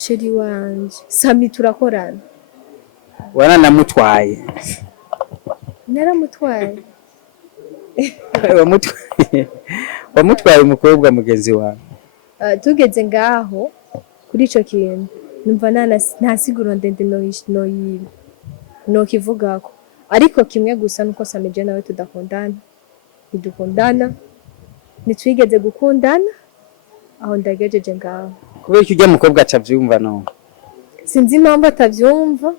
Sheri wanje Sami turakorana waranamutwaye naramutwaye wamutwaye umukobwa mugenzi wawe tugeze ngaho kuri ico kintu numva ntasiguro ndende no kivugako ariko kimwe gusa nuko Sami je nawe ntidukundana nitwigeze gukundana aho ndagejeje ngaho kubera ko ujya mukobwa atavyumva no sinzi impamvu atavyumva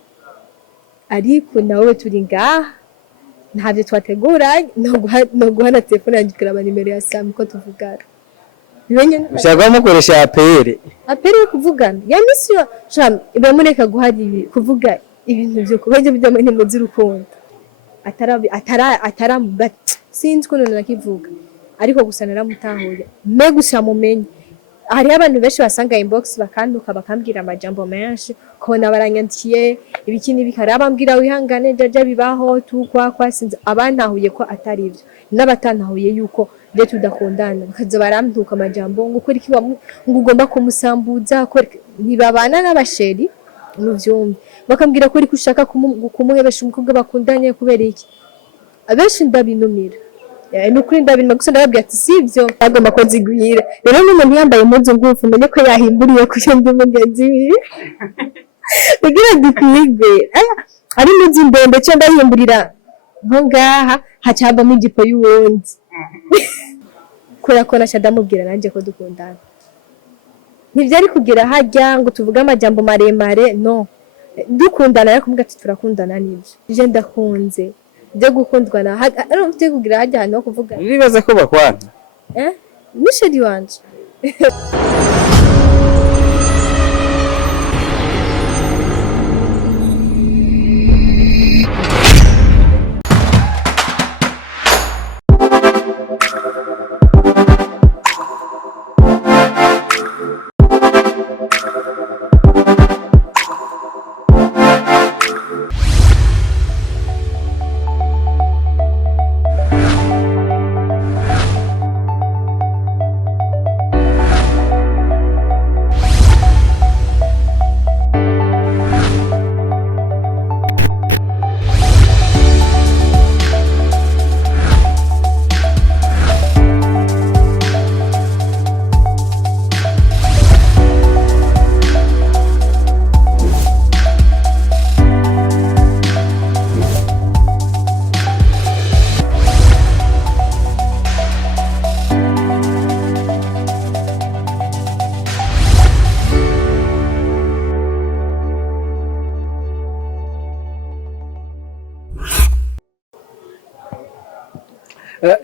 ariko nawe turi ngaha ntabyo twateguranye no guhana telefone yanjye kuraba nimero ya Sami ko tuvugana ushaka mukoresha apere kuvugana yani siyo jam ibamureka guhari kuvuga ibintu byo kubaje bijyamo n'impunzi rukundo atara sinzi ko nakivuga ariko gusa naramutahuye me gusa mumenye hari abantu benshi basanga inbox bakanduka bakambwira amajambo menshi kona baranyandikiye ibikini bikara abambwira wihangane jaja bibaho tukwa sinzi abantahuye ko atari ibyo n'abatantahuye yuko je tudakundana bakaza baramtuka amajambo ngo kuri kiwa ngo ugomba kumusambuza ko ntibabana n'abasheri n'uvyumve bakambwira ko uri kushaka kumuhebesha umukobwa bakundanye kubera iki abenshi ndabinumira nukuri ndabinuma gusa ndababwira ati sivyo agomba ko zigwira rero n'umuntu yambaye impuzu ngufu menye ko yahimburiye kuyo ndi mugenzi wiwe kugira dukwigwe ari impuzu ndende cyo ndahimburira nko ngaha hacabamo ijipo y'uwundi kora ko nashadamubwira nanje ko dukundana ntivyari kugira hajya ngo tuvuge amajambo maremare no dukundana ariko mbwa ati turakundana nivyo je ndakunze byo gukundwana ari ufite kugira hajya no kuvuga nibaza ko bakwana ni sheri wanje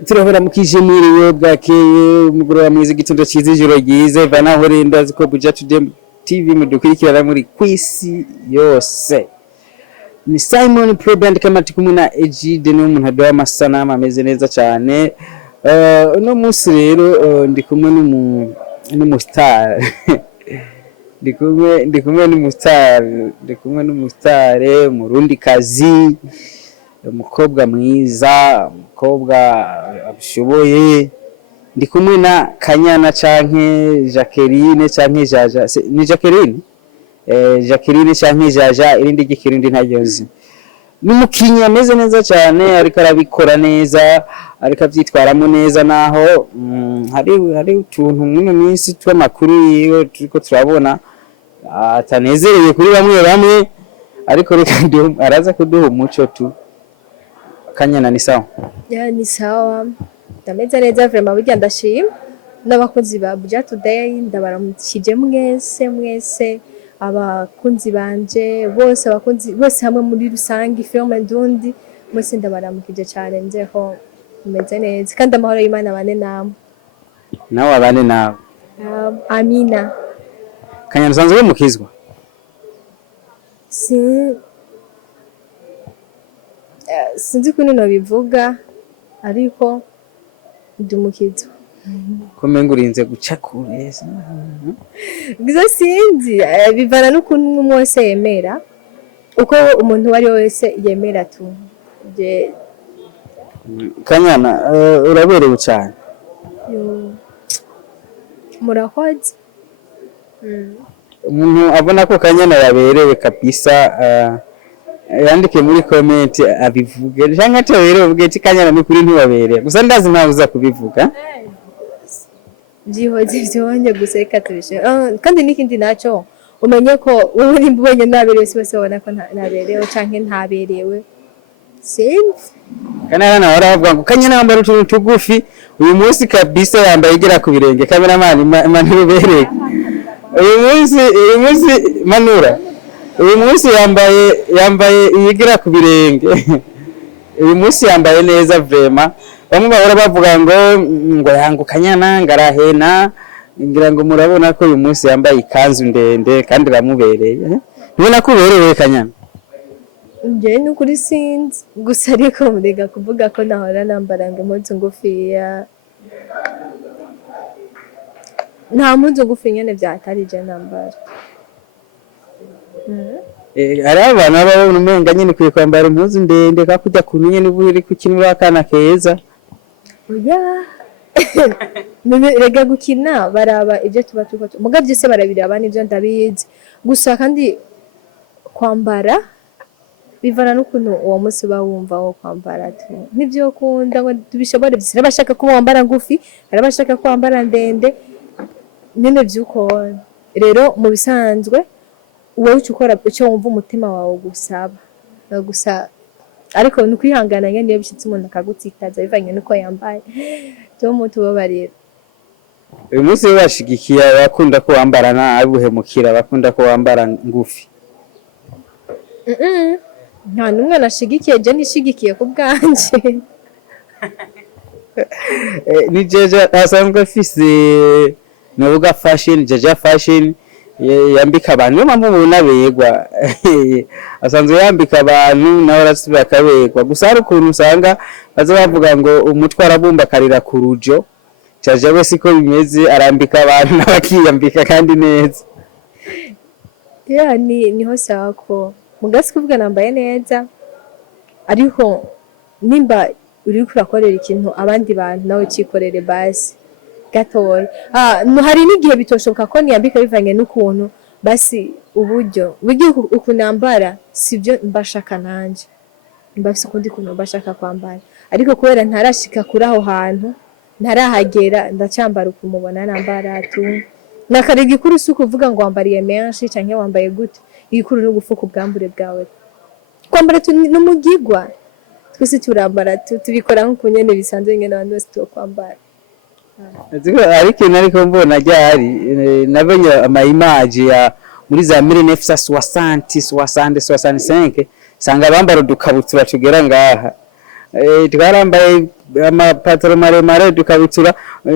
turahora mukijimiriwe bwakeye umugoroba mwiza igitondo cyiza ijoro ryiza vanaho renda ziko buja today TV mudukurikirana muri kwisi yose ni Simon Proband kama tikumwe na Egide ni umuntu aduha amasanamu ameze neza cyane no munsi rero ndi kumwe n'umustar ndi kumwe n'umustar murundi kazi umukobwa mwiza umukobwa abishoboye ndi kumwe na Kanyana canke Jacqueline canke Jaja ni Jacqueline Jacqueline canke Jaja irindi gikirindi ntayozi n'umukinyi ameze neza cyane ariko arabikora neza ariko avyitwaramo neza naho hari utuntu mu minsi tw'amakuru yiwe turiko turabona atanezereye kuri bamwe ariko reka araza kuduha umuco tu Kanyana ni sawa ni sawa ndameze neza vraiment burya ndashima n'abakozi ba Buja Today ndabaramukije mwese abakunzi banje bose hamwe muri rusangi film ndundi mwese ndabaramukije cyane nzeho meze neza kandi amahoro y'Imana bane nawe abane nawe amina Kanyana usanzwe mukizwa sinzi ko nino bivuga ariko ndumukizwa Kumenga urinze guca kureza Gizo sinzi bivana n'ukuntu umwe wese yemera uko umuntu wari wese yemera tu Kanyana uraberewe cyane murakoze umuntu abona ko Kanyana yaberewe kabisa yandike muri comment abivuge cyangwa ataberewe uvuge ati Kanyana ni kuri ntiwabereye gusa ndazi nawe uza kubivuga byihoze byonye gusa reka tubishe kandi n'ikindi nacyo umenye ko wowe nimbonye naberewe bose babona ko naberewe canke ntaberewe sinzi Kanyana nawe aravuga ngo Kanyana yambara utuntu tugufi uyu munsi kabisa yambaye igera ku birenge cameraman Manuru uyu munsi Manura uyu munsi yambaye igera ku birenge uyu munsi yambaye neza vraiment bamwe bahora bavuga ngo yangu Kanyana ngarahena ngira ngo murabona ko uyu munsi yambaye ikanzu ndende kandi ramubereye nibona ko uberewe Kanyana njye n'ukuri sinzi gusa ariko murega kuvuga ko nahora nambara ngo impunzu ngufiya nta mpunzu ngufi nyene vyatarije nambara hari abantu babona umenga nyine kwiye kwambara impuzu ndende kakujya kuntu nyene uri kukinura akana keza oya rega gukina baraba ibyo tuba mugavye se barabiraba n'ivyo ndabizi gusa kandi kwambara bivana n'ukuntu uwo munsi bawumva wo kwambara nivyo kunda ngo tubishobore byose bashaka ko wambara ngufi arabashaka ko wambara ndende nyene vyuko rero mu bisanzwe wowe ukora icyo wumva umutima wawe gusaba gusa ariko nukwihangana nyene iyo bishitse umuntu akagutsitaza bivanye nuko yambaye cyo mutu babarira uyu munsi bashigikiye bakunda ko wambara na abuhemukira bakunda ko wambara ngufi nta numwe nashigikiye je nishigikiye ku bwanje ni jeje asanzwe afise nuvuga fashion jeje fashion yambika abantu yo mpamvu ubona begwa asanzwe yambika abantu nawe arasubira akabegwa gusa hari ukuntu usanga baza bavuga ngo umutwara bumba karira ku rujo cyaje we siko bimeze arambika abantu n'abakiyambika kandi neza niho sako mugasi kuvuga nambaye neza ariko nimba uri kurakorera ikintu abandi bantu nawe cikorere basi gatoya hari n'igihe bitoshoboka ko niyambika bivanye n'ukuntu basi uburyo ukunambara sivyo mbashaka nanje mbafise ukundi kuntu mbashaka kwambara ariko kubera ntarashika kuri aho hantu ntarahagera ndacyambara ukumubona nambara nakare igikuru si ukuvuga ngo wambariye menshi canke wambaye gute igikuru no gufuka ubwambure bwawe kwambara n'umugigwa twese turambara tubikora nk'uko nyene bisanzwe nyene abantu bose tukwambara ariko nariko mbona ryari nabonye ama image ya muri za 1960 sanga bambara dukabutura tugera ngaha twarambaye amapataro maremare dukabutura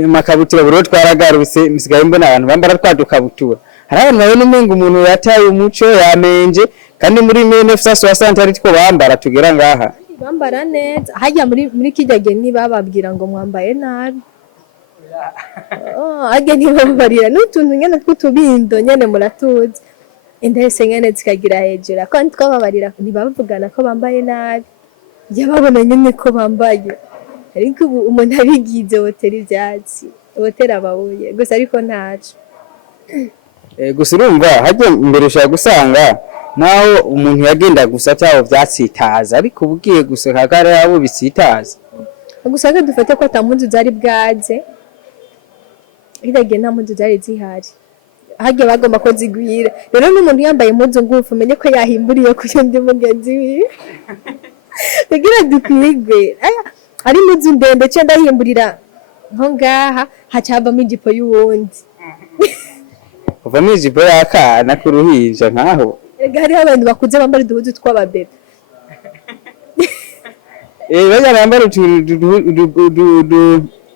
makabutura buro twaragarutse misigaye mbona abantu bambara twadukabutura hari abantu babona umenga umuntu yataye umuco yamenje kandi muri 1960 ari two bambara tugera ngaha bambara neza hajya muri kijyage ntibababwira ngo mwambaye nabi ajya ntibambarira n'utuntu nyene tw'utubindo nyene muratuzi indese nyene zikagira hejuru kandi twababarira ntibavugana ko bambaye nabi yababona nyene ko bambaye ariko umuntu abigize hoteli ivyatsi hoteli ababuye gusa ariko ntaco gusa urumva hajya imbere ushaka gusanga naho umuntu yagenda gusa cyaho vyatsitaza ariko ubugiye gusa kakare yabo bisitaza gusa ko dufate ko atampunzu zari bwaze irage nta mpunzu zari zihari hage bagomba ko zigwira rero n'umuntu yambaye impunzu ngufu umenye ko yahimburiye ku yundi mugenzi wiwe kugira dukwigwe ari impunzu ndende cyo ndahimburira nko ngaha hacabamo ijipo y'uwundi kuva mu ijipo y'akana k'uruhinja nkaho hariho abantu bakuze bambara uduhuzu tw'ababebe bajya bambara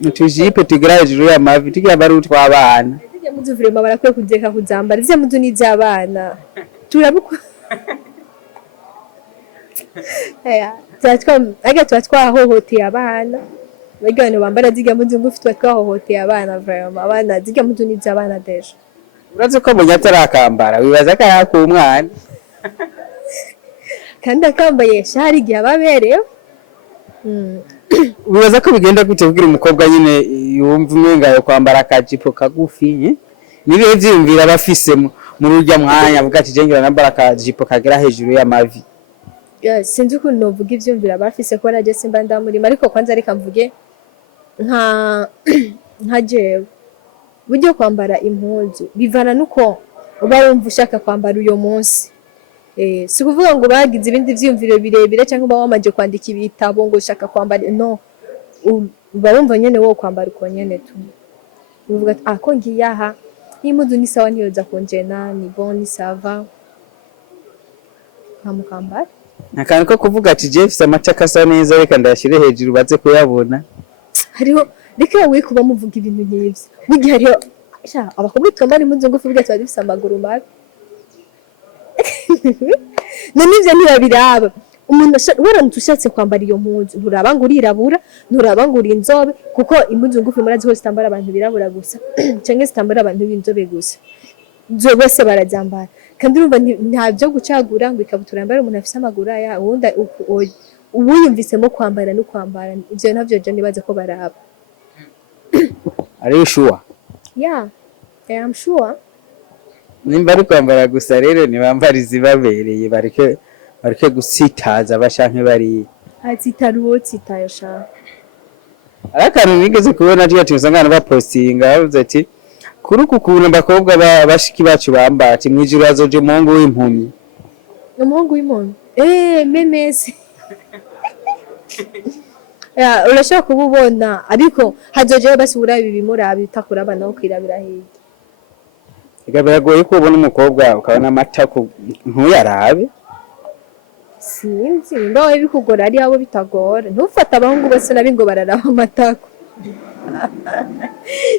utujipo tugera hejuru y'amavi tugira bari utw'abana tujya mu zuvurema barakwiye kugeka kuzambara izo muzu n'iz'abana turabukwa tuba twahohoteye abana barya abantu bambara zirya muzu ngufi tuba twahohoteye abana abana zirya muzu n'iz'abana deje urazi ko munya atarakambara wibaza ko ari umwana kandi akambaye shari igihe ababerewe wibaza ko bigenda gute kugira umukobwa nyine yumva umenga yo kwambara akajipo kagufi nibihe vyiyumvira bafise muri urya mwanya avuga ati jengera nambara akajipo kagera hejuru y'amavi. Sinzi ukuntu novuga ivyumvira bafise ko naje simba ndamurima, ariko kwanza reka mvuge nka jewe buryo kwambara impuzu bivana nuko uba wumva ushaka kwambara uyo munsi. Si kuvuga ngo bagize ibindi vyumviro birebire cyangwa uba wamaje kwandika ibitabo ngo ushaka kwambara, no, uba wumva nyene wo kwambara uko nyene tu, uvuga ati ko ngiye aha impuzu ni sawa ntiyoza kunjena, ni bon, ni sava nkamukambara. Akantu ko kuvuga ati Jeff amataka asa neza reka ndashire hejuru baze kuyabona. Hariho reka we kuba muvuga ibintu nk'ivyo mugihe hariho abakobwa twambara impuzu ngufi uvuga ati bafise amaguru mabi. None ivyo ntibabiraba. Umuntu waramutse ushatse kwambara iyo mpuzu nturaba ngo urirabura, nturaba ngo uri inzobe, kuko impuzu ngufi murazi hose zitambara abantu birabura gusa canke zitambara abantu b'inzobe gusa, zo bose barazambara. Kandi urumva nta byo gucagura ngo ikabutura yambara umuntu afise amaguru aya uwundi uwuyumvisemo kwambara no kwambara, ivyo ntavyo je nibaza ko baraba. Are you sure? Yeah, I am sure. Nimba ari kwambara gusa rero nibambara izibabereye bareke gusitaza bashanke bari Atitaruwo tsitayo sha. Arakanu nigeze kubona ati usangana bapostinga bavuze ati kuri kukuntu bakobwa bashiki bacu bambara ati mwijuru azoje umuhungu w'impumi. Umuhungu w'impumi? Memesi. Urashaka kububona ariko hazoje basubura ibi bimura bitakura no kwirabira hirya. Biragoye ko ubona umukobwa ukabona amatako ntuyarabe. Sinzi ndawe bikugora ari abo bitagora, ntufata abahungu bose nabingo bararaba amatako.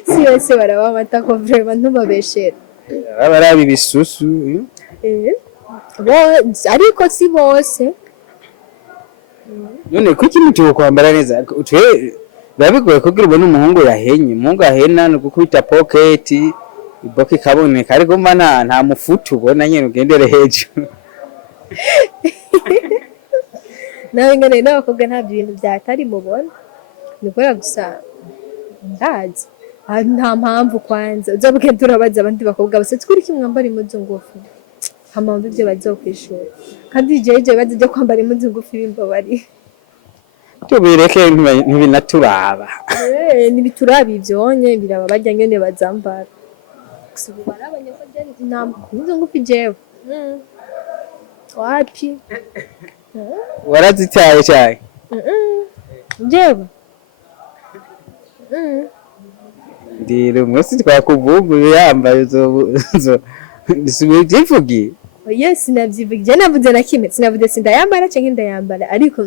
Si bose baraba amatako vraiment ntubabeshera. Abarabi ibisusu. Ariko si bose. None kuki mutu kwambara neza twe babigoye kugira ubone umuhungu yahenye, umuhungu ahena no gukubita pocket iboke kaboneka, ariko mana nta mufutu ubona nyene ugendere hejuru. Nawe ngene n'abakobwa nta bintu byatari mubona, nikora gusa ndazi nta mpamvu kwanza uzabuke turabaza abandi bakobwa bose twiri kimwambara impuzu ngufi hamamvu ibyo bazokwishura, kandi jeje baje kwambara impuzu ngufi bimba bari tubireke ntibinaturaba. Nibituraba ivyonye biraba bajya nyene bazambara gusa barabanye ko byari impuzu ngufi jewe wapi warazitaye cyane jewe ndire umunsi twakuvumbuye yambaye zo ndisubiye. Yes, navyivugiye navuze na kimwe sinavuze sindayambara cyangwa ndayambara ariko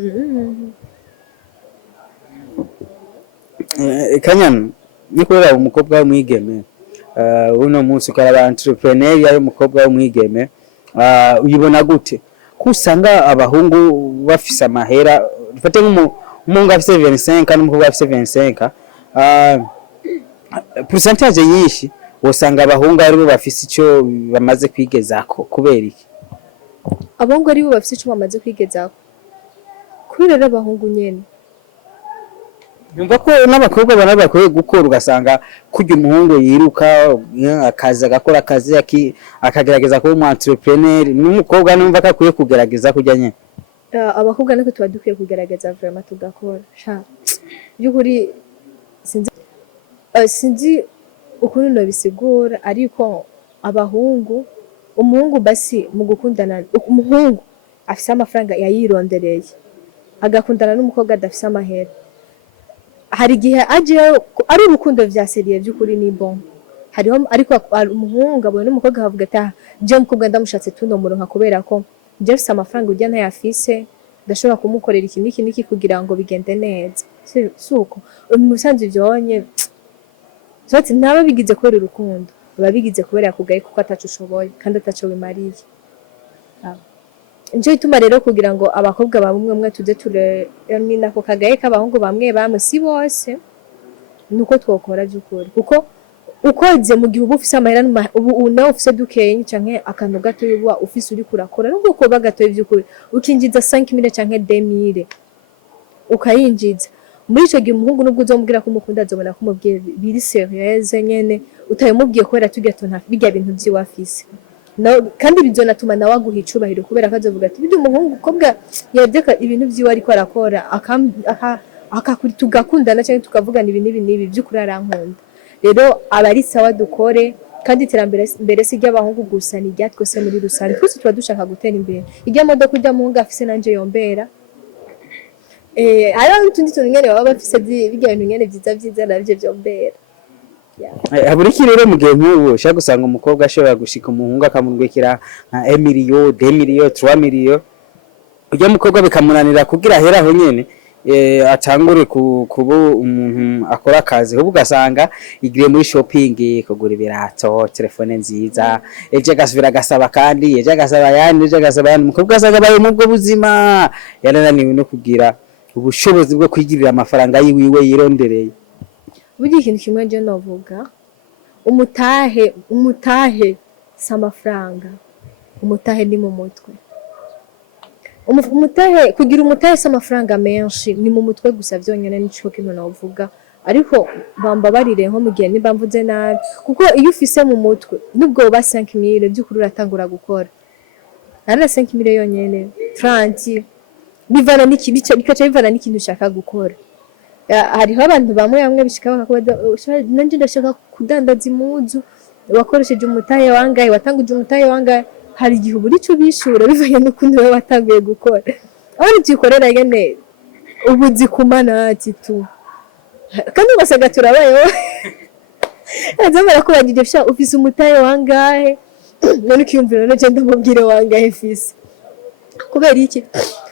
Kanyana nikorera umukobwa w'umwigeme uno munsi ukora entrepreneur yayo umukobwa w'umwigeme uyibona gute kusanga abahungu bafise amahera dufate nk'umuhungu afise 25 kandi umukobwa afise 25 percentage yishi usanga abahungu aribo bafise ico bamaze kwigezako kubera iki? Abahungu aribo bafise ico bamaze kwigezako kubera abahungu nyene Numva ko n'abakobwa bakwiye gukora ugasanga kurya umuhungu yiruka akazi agakora akazi akagerageza kuba umu entrepreneur, n'umukobwa numva ko akwiye kugerageza kujya nyene. Abakobwa nako tuba dukwiye kugerageza vraiment tugakora sha byukuri sinzi ukuntu no bisigura, ariko abahungu umuhungu basi mu gukundana umuhungu afise amafaranga yayirondereye agakundana n'umukobwa adafise amahera, hari gihe aje ari urukundo vya seriye byukuri ni bon, hariho ariko umuhungu abone n'umukobwa havuga ati je mukobwa ndamushatse tuno muronka kubera ko je afise amafaranga urya ntayafise ndashobora kumukorera iki niki kugira ngo bigende neza. Suko umusanzu vyonye zati naba bigize kubera urukundo babigize kubera kugaye kuko atacu ushoboye kandi atacu wimariye. Nje ituma rero kugira ngo abakobwa bamwe mwe tuze turemina ko kagaye k'abahungu bamwe si bose nuko twokora byukuri, kuko ukoze mu gihe ufise amahera ubu nawe ufise dukenye canke akantu gato yuba ufise uri kurakora nubwo ko bagatoye byukuri ukinjiza 5000 canke 2000 ukayinjiza muri ico gihe umuhungu nubwo uzomubwira ko umukunda azobona ko umubwiye biri serieuse nyene utayimubwiye ko era tujya tonta bijya bintu by'iwafise kandi bizonatuma nawe aguha icubahiro kubera ko azovuga ati burya umuhungu ukobwa yabyeka ibintu vyiwe ariko arakora tugakundana cyangwa tukavugana ibi by'ukuri arankunda. Rero aba ari sawa dukore, kandi iterambere mbere si ry'abahungu gusa ni rya twese muri rusange, twese tuba dushaka gutera imbere. Irya modoka urya muhungu afise nanje yombera, hariho utundi tuntu nyene baba bafise birya bintu nyene vyiza navyo vyombera. Habura iki rero mu gihe nk'ubu ushaka gusanga umukobwa ashobora gushika umuhungu akamurwekera nka 1 million 2 million 3 million, urya mukobwa bikamunanira kugira ahera aho nyene atangure kuba umuntu akora akazi, ahubwo ugasanga igire muri shopping, kugura ibirato, telefone nziza, eje agasubira agasaba kandi eje agasaba yandi umukobwa asanga baye mu bwo buzima yarananiwe no kugira ubushobozi bwo kwigirira amafaranga yiwiwe yirondereye. Burya ikintu kimwe nje novuga, umutahe si amafaranga, umutahe ni mu mutwe. Kugira umutahe si amafaranga menshi, ni mu mutwe gusa vyonyene nico kintu novuga. Ariko bambabarire nko mu gihe nimba mvuze nabi, kuko iyo ufise mu mutwe nubwo ba 5000 by'ukuri uratangura gukora, ari 5000 yonyene 30 bivana bikaca bivana n'ikintu ushaka gukora. Hariho abantu bamwe bishika bakakubaza nanje ndashaka kudandaza impuzu, wakoresheje umutahe wangaye, watanguje umutahe wangaye, hari igihe uburi cyo bishura bivanye n'ukuntu we watanguye gukora. Aho ntikorera nyene ubuzi kumana atitu, kandi ugasanga turabayeho azamara ko bagije fya ufise umutahe wangahe, none ukiyumvira no genda mubwire wangahe fise. Kubera iki?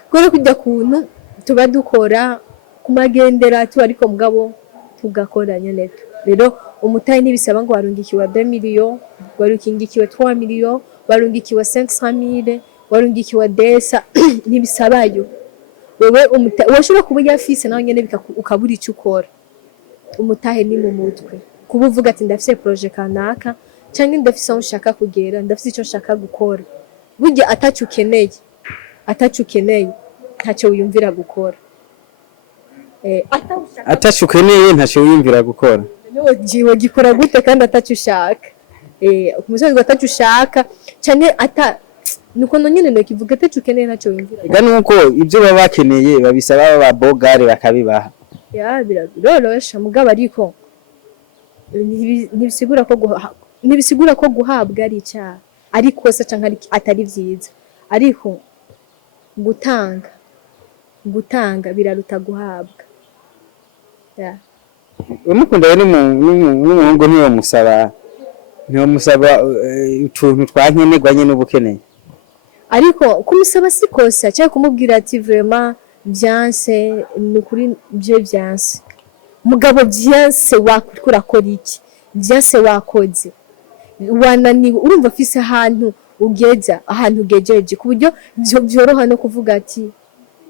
Kubera kujya kuntu tuba dukora kumagendera tu, ariko mugabo tugakora nyene. Rero umutahe ntibisaba ngo warungikiwe 2 million, warungikiwe 3 million, warungikiwe 500,000, warungikiwe desa, ntibisabayo. Wewe washobora kuba yafise nawe nyene ukabura icyo ukora. Umutahe ni mu mutwe, kuba uvuga ati ndafise projet kanaka cyangwa ndafise aho nshaka kugera, ndafise icyo nshaka gukora. Burya atacu ukeneye ntacyo wiyumvira gukora. Atacu ukeneye ntacyo wiyumvira gukora. Niwe gikora gute kandi atacu ushaka? Umusanzwe atacu ushaka cyane nuko nyine no kivuga atacu ukeneye ntacyo wiyumvira. Ega nuko ibyo baba bakeneye babisaba ba bogare bakabibaha. Birorosha mugabo, ariko ntibisigura ko guhabwa ari icyaha, ariko se cyangwa atari byiza, ariko gutanga biraruta guhabwa. Umukunda rero n'umuhungu ntiwamusaba utuntu twankenerwa nyine ubukeneye, ariko kumusaba si kosa cyangwa kumubwira ati vraiment byanse n'ukuri byo byanse mugabo byanse wakora iki, byanse wakoze wananiwe, urumva afise ahantu ugejeje ku buryo byoroha no kuvuga ati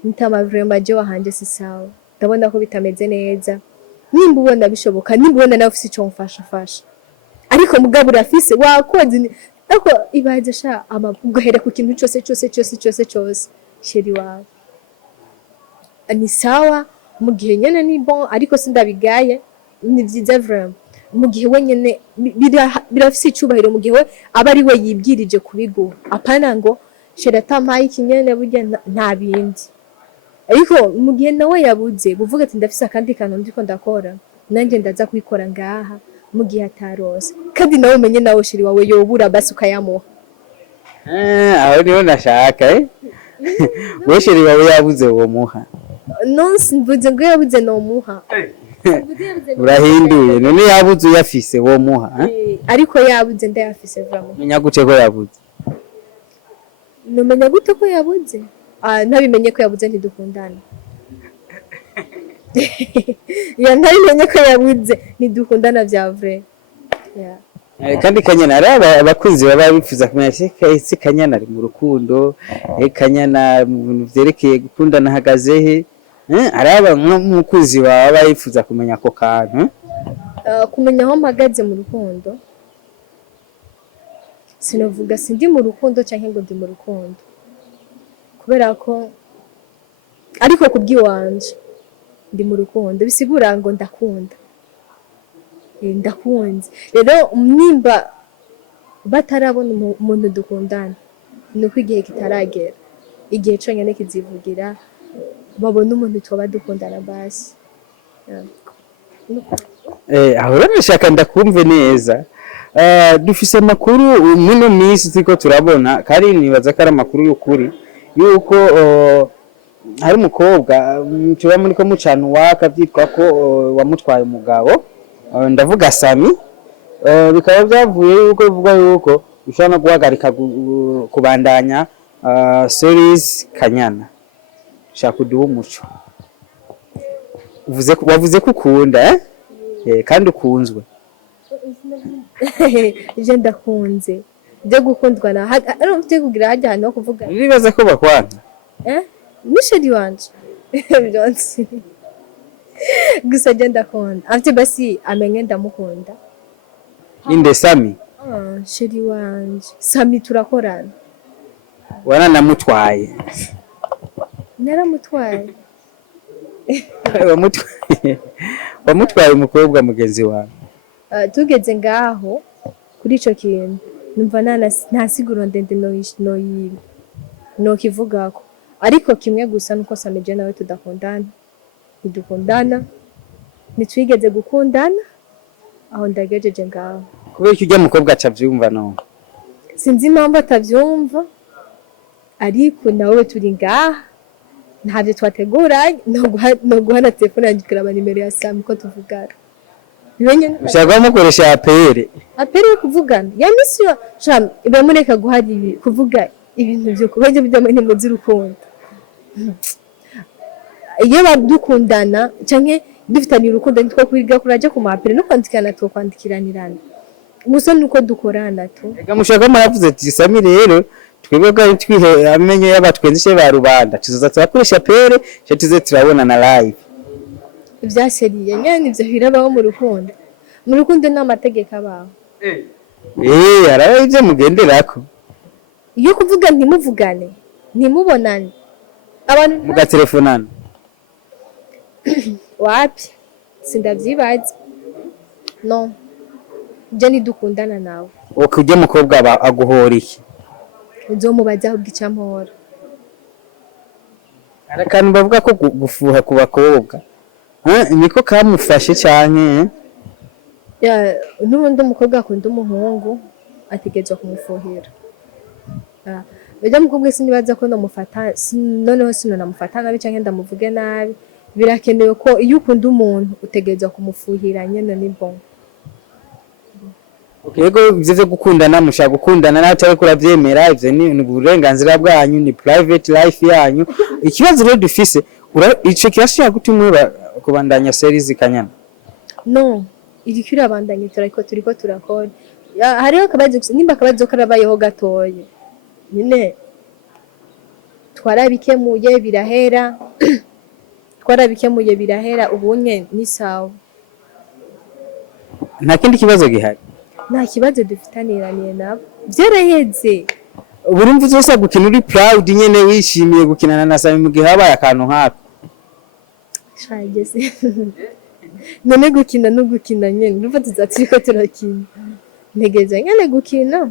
ntama vraiment je wahanje si sawa, ndabona ko bitameze neza, nimba ubona bishoboka, nimba ubona nawe ufise icyo mfasha, ariko mugabo urafise wakoze, ariko ibaje sha guhera ku kintu cyose sheri wawe ni sawa, mu gihe nyene ni bon, ariko sindabigaye ni vyiza vraiment mu gihe wenyene birafise icubahiro, mu gihe we aba ari we yibwirije kubiguha, apana ngo sheri atampaye ikinyene burya nta bindi. Ariko mu gihe nawe yabuze buvuga ati ndafise akandi kantu ndiko ndakora, nanjye ndaza kwikora ngaha, mu gihe atarose kandi nawe umenye nawe sheri wawe yobura basi ukayamuha. Aho niho nashaka we sheri wawe yabuze uwo muha nonse mvuze ngo yabuze no muha urahinduye, none yabuze uyafise wo muha ariko yabuze ndayafise vraiment. Menya gute ko yabuze? Numenya gute ko yabuze? Ntabimenye ko yabuze ntidukundana. Ntabimenye ko yabuze ntidukundana vya vrai. Kandi Kanyana ari abakunzi baba bifuza kumenya ese Kanyana ari mu rukundo, Kanyana mu bintu vyerekeye gukundana hagaze he? Araba nk'umukunzi baba bifuza kumenya ako kantu. Kumenya aho mpagaze mu rukundo, sinavuga sindi mu rukundo cyangwa ngo ndi mu rukundo, kubera ko ariko kubwiwanje ndi mu rukundo bisigura ngo ndakunze. Rero nimba batarabona umuntu dukundana nuko igihe kitaragera igihe conyene kizivugira babona umuntu twaba dukundana basi aho urashaka ndakumve neza. Dufise amakuru muno minsi turiko turabona kandi nibaza ko ari amakuru y'ukuri yuko hari umukobwa tuba muri ko mucana waka byitwa ko wamutwaye umugabo, ndavuga Sami, bikaba byavuye yuko bivuga yuko ushobora no guhagarika kubandanya series Kanyana. Shaka uduha umuco. Wavuze ko ukunda kandi ukunzwe. Je ndakunze byo gukundwa na ari ufite kugira hajya hano kuvuga bibaza ko bakwanga nisheri wanje byonse gusa je ndakunda afite basi amenye ndamukunda inde Sami sheri wanje Sami turakorana wana namutwaye naramutwaye wamutwaye umukobwa mugenzi wawe tugeze ngaho kuri ico kintu numva nta siguro ndende no kivugako ariko kimwe gusa nuko Sameje nawe ntidukundana nitwigeze gukundana aho ndagejeje ngaho kubera ko ujya mukobwa acavyumva no sinzi impamvu atavyumva ariko nawe turi ngaha ntabyo twateguranye no guhana telefone yanjye kuraba nimero ya Sami ko tuvugana ushaka mukoresha apere yo kuvugana ya misiyo sham ibamureka guhari kuvuga ibintu byo kubaje bijyamo n'ingo z'urukundo iyo badukundana canke dufitanye urukundo nitwo kwiga kuraje ku mapere no kwandikana to kwandikiranirana gusa nuko dukorana to ega mushaka maravuze ati Sami rero twebwe bwa twihe amenye y'abatwenzishe ba rubanda tuzoza turakoresha apere cyo tuze turabona na live ivyaseriye nyene ivyo birabaho mu rukundo n'amategeko abaho arabaye ivyo mugenderako iyo kuvuga ntimuvugane ntimubonane abantu mugatelefonana wapi sindavyibaza no je nidukundana nawe ukujya mukobwa aguhora iki uzomubaza ahubwo icampora arakantu bavuga ko gufuha ku bakobwa niko kamufashe canke n'ubundi umukobwa akunda umuhungu ategerezwa kumufuhira Bajya mukobwa sinibaza ko nomufata noneho sinonamufata nabi canke ndamuvuge nabi birakenewe ko iyo ukunda umuntu utegerezwa kumufuhira nyene ni bon. Yego ivyo vyo gukundana mushaka gukundana natari kuravyemera ivyo ni uburenganzira bwanyu ni private life yanyu. Ikibazo rero dufise ico kirashaka gutumwe kubandanya series Kanyana. No, irikira abandanye turiko turakora. Hariho akabazo nimba akabazo karabayeho gatoye. Nyine twarabikemuye birahera ubunye ni sawa. Nta kindi kibazo gihari. Nta kibazo dufitaniraniye nabo. Vyaraheze. Burumva uzose gukina uri proud nyene wishimiye gukinana na Sami mu gihe habaye akantu hako. Shageze. None gukina no gukina nyene ndumva tuzatsiko turakina. Ntegeza nyene gukina.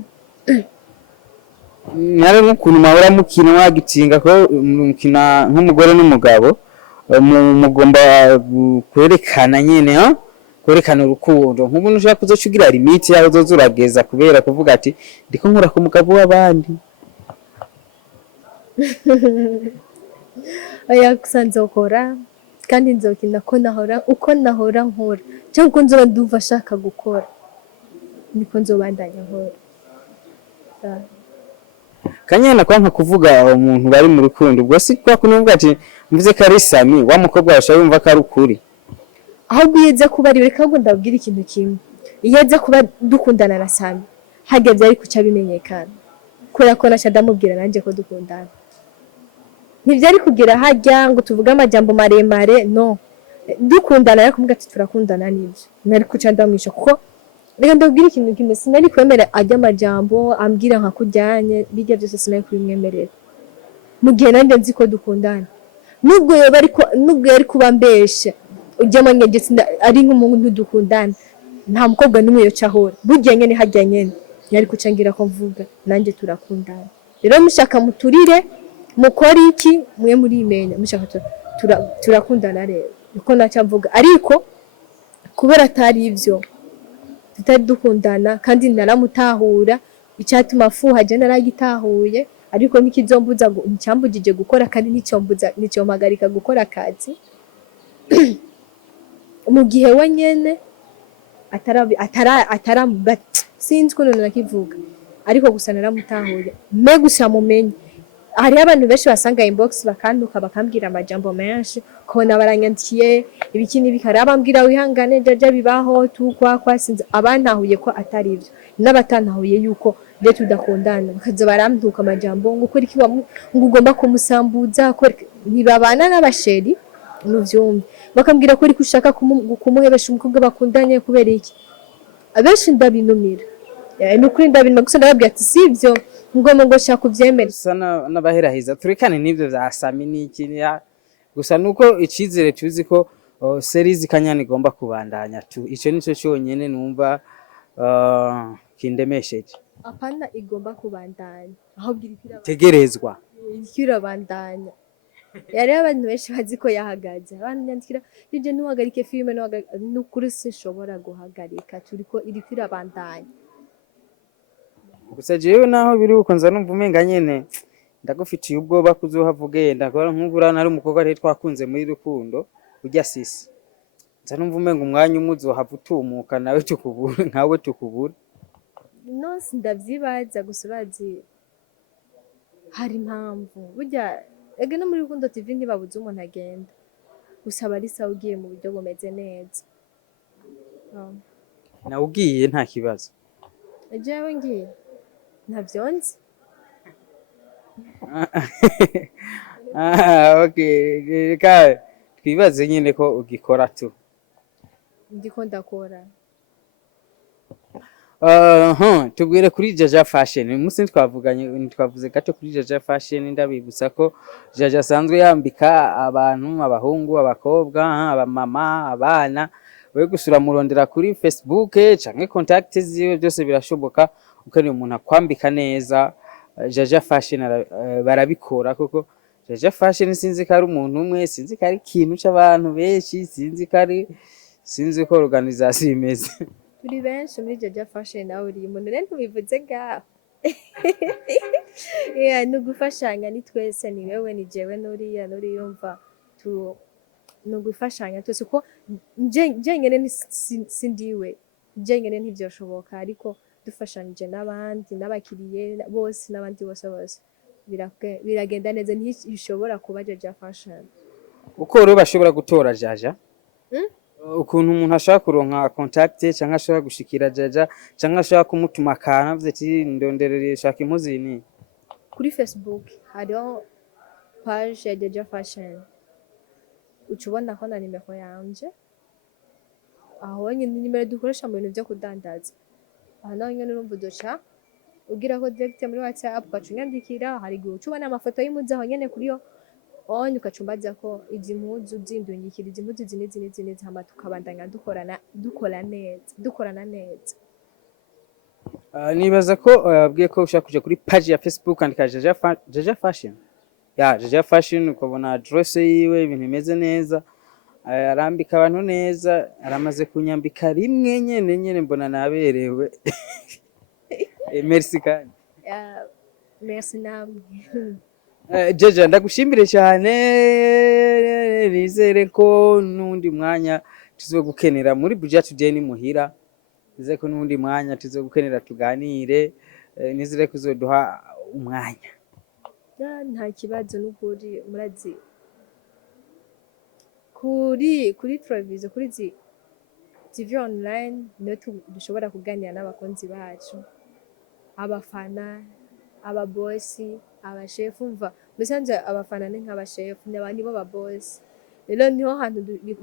Nare nk'ukuntu mahora mukina wagitinga ko mukina nk'umugore n'umugabo mugomba kwerekana nyene kwerekana urukundo nk'umuntu ushaka kuzocugira limite yawe uzozurageza kubera kuvuga ati ndiko nkora ku mugabo w'abandi. Aya kusanze ukora kandi nzokina ko nahora uko nahora nkora cyangwa nzoba ndumva shaka gukora niko nzobandanya nkora. Kanyana kwanka kuvuga umuntu bari mu rukundo ubwo si kwa kunuvuga ati mvuze ko ari Sami wa mukobwa washaye yumva ko ari ukuri. Ahubwo yeze kuba ari reka ngo ndabwira ikintu kimwe yeze kuba dukundana na Sami hage byari kuca bimenyekana kora ko nasha ndamubwira nanje ko dukundana ntivyari kugira hajya ngo tuvuge amajambo maremare no dukundana ariko muga ati turakundana nivyo nari kuca ndamwisha kuko reka ndabwira ikintu kimwe sinari kwemera ajya amajambo ambwira nka kujyanye bijya byose sinari kubimwemerera mu gihe nanje nzi ko dukundana nubwo yari kuba mbesha ujya manyege ari nk'umuntu dukundana nta mukobwa n'umwe yo cahora burya nyene hajya nyene yari kucangira ko mvuga nanjye turakundana. Rero mushaka muturire mukora iki mwe muri imenya mushaka turakundana rero uko naca mvuga ariko kubera atari ivyo tutari dukundana kandi naramutahura icyatuma fuha je naragitahuye ariko nikizombuza ncyambugije gukora kandi nicyompagarika gukora akazi mu gihe wenyene sinzi ukuntu nakivuga ariko gusa naramutahuye gusa mumenye hariho abantu benshi basanga inbox bakanduka bakambwira amajambo menshi kona baranyandikiye ibiki n'ibikara abambwira wihangane jaja bibaho tukwa sinzi abantahuye ko atari ivyo n'abatantahuye yuko je tudakundana bakaza baramduka amajambo ngo ukuri ki ngo ugomba kumusambuza ko ntibabana n'abasheri n'uvyumve bakambwira ko uri kushaka kumuhebesha umukobwa bakundanye kubera iki abenshi ndabinumira nukuri ndabinuma gusa ndababwira ati sivyo ngo shaka kuvyemera sana n'abaherahiza turekane n'ivyo vyasami n'iki gusa nuko icizere tuzi ko series Kanyana igomba kubandanya tu ico nico cyonyene numva kindemesheje apana igomba kubandanya aho bwirikira tegerezwa kirabandanya yari abantu benshi bazi ko yahagaze abantu nyandikira je ntuhagarike filme n'ukuri sinshobora guhagarika turiko iri kwirabandanya gusa jewe naho biri uko nza numva umenga nyene ndagufitiye ubwoba kuzohavuge ndakora nk'ubura nari umukobwa rero twakunze muri Rukundo urya sisi nza numva umenga umwanya umuzohava utumuka nawe tukubura nkawe tukubura no sindavyibaza gusa bazi hari impamvu burya ege no muri Rukundo TV ntibabuze umuntu agenda gusa bari sawa ugiye mu buryo bumeze neza nawe ugiye nta kibazo jewe ngiye ntavyonzi okay ka twibaze nyine ko ugikora tu ndiko ndakora tubwire kuri Jaja Fashion umunsi twavuze gato kuri Jaja Fashion ndabibutsa ko Jaja asanzwe yambika abantu abahungu abakobwa abamama abana we gusura murondera kuri Facebook canke contact ziwe byose birashoboka ukari umuntu akwambika neza Jaja Fashion barabikora koko Jaja Fashion sinzi ko ari umuntu umwe sinzi ko ari ikintu cy'abantu benshi sinzi ko organisation imeze turi benshi muri Jaja Fashion nawe uri umuntu rero tubivuze gaho nugufashanya ni twese ni wewe ni jewe nuriya nuriyumva nugufashanya twese ko njyenyene sindiwe njyenyene ntivyoshoboka ariko dufashanyije n'abandi n'abakiriye bose n'abandi bose biragenda neza ntishobora kuba Jaja Fashion uko rero bashobora gutora Jaja ukuntu umuntu ashaka kuronka contact cyangwa ashaka gushikira Jaja cyangwa ashaka kumutuma kana avuze ati ndonderere shaka impuzi ni kuri Facebook hariho page ya Jaja Fashion ucubona ko na nimero yanje aho nyine nimero dukoresha mu bintu byo kudandaza naho nyine urumva uduca ugira ko direct muri WhatsApp ukacunyandikira hari gihe ucubona amafoto y'impuzu aho nyene kuri yo onye ukacumbaza ko izi mpuzu zindungikira izi mpuzu zini hama tukabandanya dukorana neza nibaza ko abwiye ko ushaka kuja kuri page ya Facebook andika Jaja Fashion Jaja Fashion ukabona address yiwe ibintu bimeze neza arambika abantu neza aramaze kunyambika rimwe nyene mbona naberewe merci kandi merci namwe Jaja ndagushimire cyane nizere ko nundi mwanya tuzogukenera muri budget today ni muhira nizere ko nundi mwanya tuzogukenera tuganire nizere ko uzoduha umwanya nta kibazo n'ukuri murazi kuri televiziyo kuri TV online niyo dushobora kuganira n'abakunzi bacu abafana ababosi abashefu mva musanze abafana ni nk'abashefu nibo babosi rero niho hantu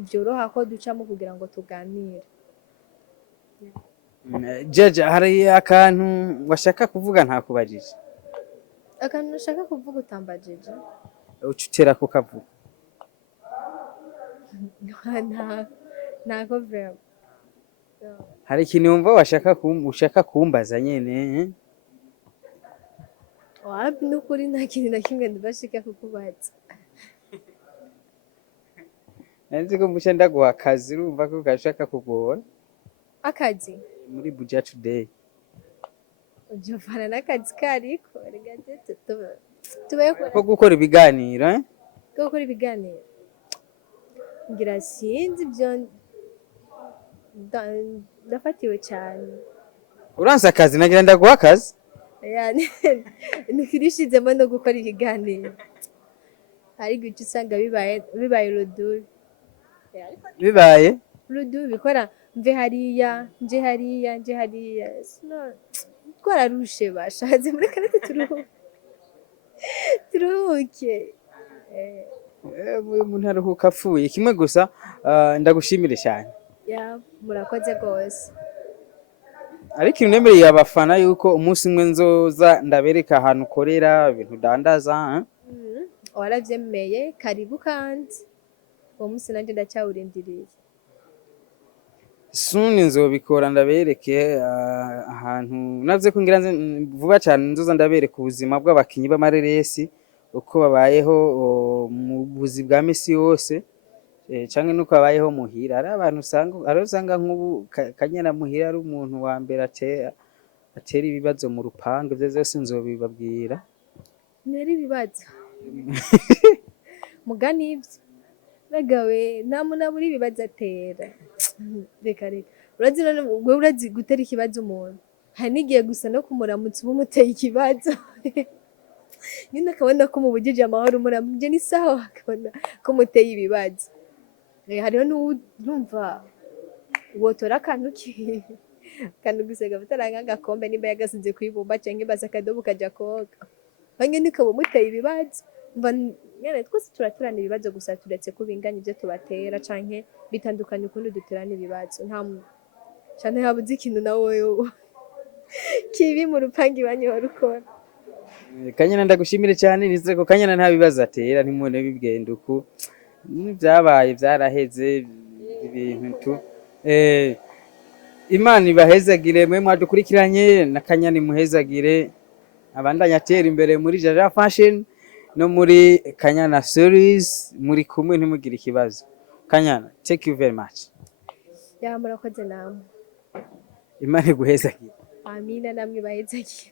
byoroha ko ducamo kugira ngo tuganire Jaja hari akantu washaka kuvuga ntakubajije akantu nashaka kuvuga utambajije ucutera ko kavuga ntako vrema hari ikintu wumva ushaka kumbaza nyene wapi n'ukuri nta kintu na kimwe ndibashika kukubaza. nzi ko mbusha ndaguha akazi urumva ko gashaka kugora Akazi muri Buja Today ujovana n'akazi kariko regate tubaye ko gukora ibiganiro gukora ibiganiro ngira sinzi byo ndafatiwe cyane. uranse akazi nagira ndaguha akazi Yani nukirishizemo no gukora ibiganiro hari gice usanga bibaye rudubi bikora mve hariya nje hariya twararushe bashaze muri kanete turuhuke umuntu aruhuka apfuye kimwe gusa ndagushimire cyane murakoze rwose ariko inemereye abafana yuko umunsi umwe nzoza ndabereka ahantu ukorera ibintu dandaza warabyemeye karibu kandi uwo munsi nanjye ndacyawurindiriye suni nzobikora ndabereke ahantu navuze ko ngira vuba cyane nzoza ndabereka ubuzima bw'abakinyi b'amareresi uko babayeho mu buzi bwa misi yose cyangwa nuko babayeho muhira ari abantu usanga nk'ubu Kanyana muhira ari umuntu wa mbere atera ibibazo mu rupangu ibyo byose nzobibabwira nari ibibazo mugani ibyo nagawe nta muntu abura ibibazo atera reka urazi gutera ikibazo umuntu hari n'igihe gusa no kumuramutsa uba umuteye ikibazo nyine akabona ko umubugije amahoro umuramuje ni sawa akabona ko umuteye ibibazo hariho n'uwumva wotora akantu gusega butaranga agakombe nimba yagasinze kwibumba cyangwa imbaza akadobo kajya koga bange nikaba umuteye ibibazo mva nyene twese turaterana ibibazo gusa turetse kubinganya ibyo tubatera canke bitandukanye ukundi duterana ibibazo nta cyane habuze ikintu nawe kibi mu rupangi banyohora ukora. Kanyana ndagushimire cyane nizere ko Kanyana nta bibazo atera ntimubone bibwenda uku byabaye byaraheze ibintu Imana ibahezagire mwe mwadukurikiranye na Kanyana imuhezagire abandanya atera imbere muri Jaja Fashion no muri Kanyana series muri kumwe ntimugire ikibazo. Kanyana, thank you very much. Murakoze namwe. Imana iguhezagire. Amina namwe bahezagire.